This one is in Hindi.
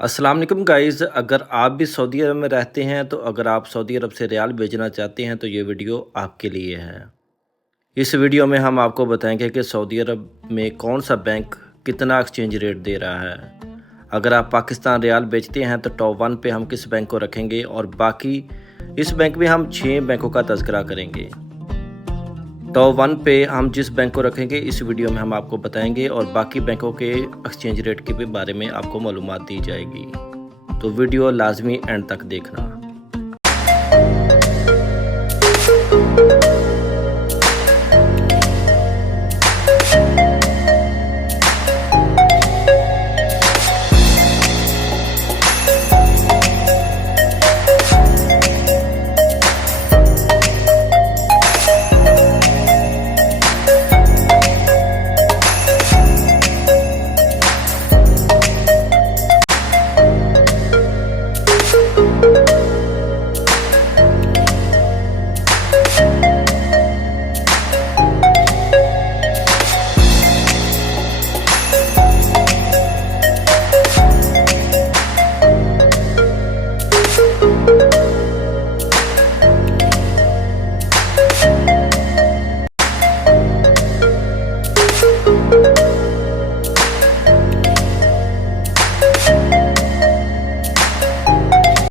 अस्सलाम वालेकुम गाइज़, अगर आप भी सऊदी अरब में रहते हैं तो अगर आप सऊदी अरब से रियाल भेजना चाहते हैं तो ये वीडियो आपके लिए है। इस वीडियो में हम आपको बताएंगे कि सऊदी अरब में कौन सा बैंक कितना एक्सचेंज रेट दे रहा है। अगर आप पाकिस्तान रियाल बेचते हैं तो टॉप 1 पे हम किस बैंक को रखेंगे और बाकी इस बैंक में हम 6 बैंकों का तज़किरा करेंगे। टॉप 1 पे हम जिस बैंक को रखेंगे इस वीडियो में हम आपको बताएंगे और बाकी बैंकों के एक्सचेंज रेट के बारे में आपको मालूमात दी जाएगी। तो वीडियो लाजमी एंड तक देखना।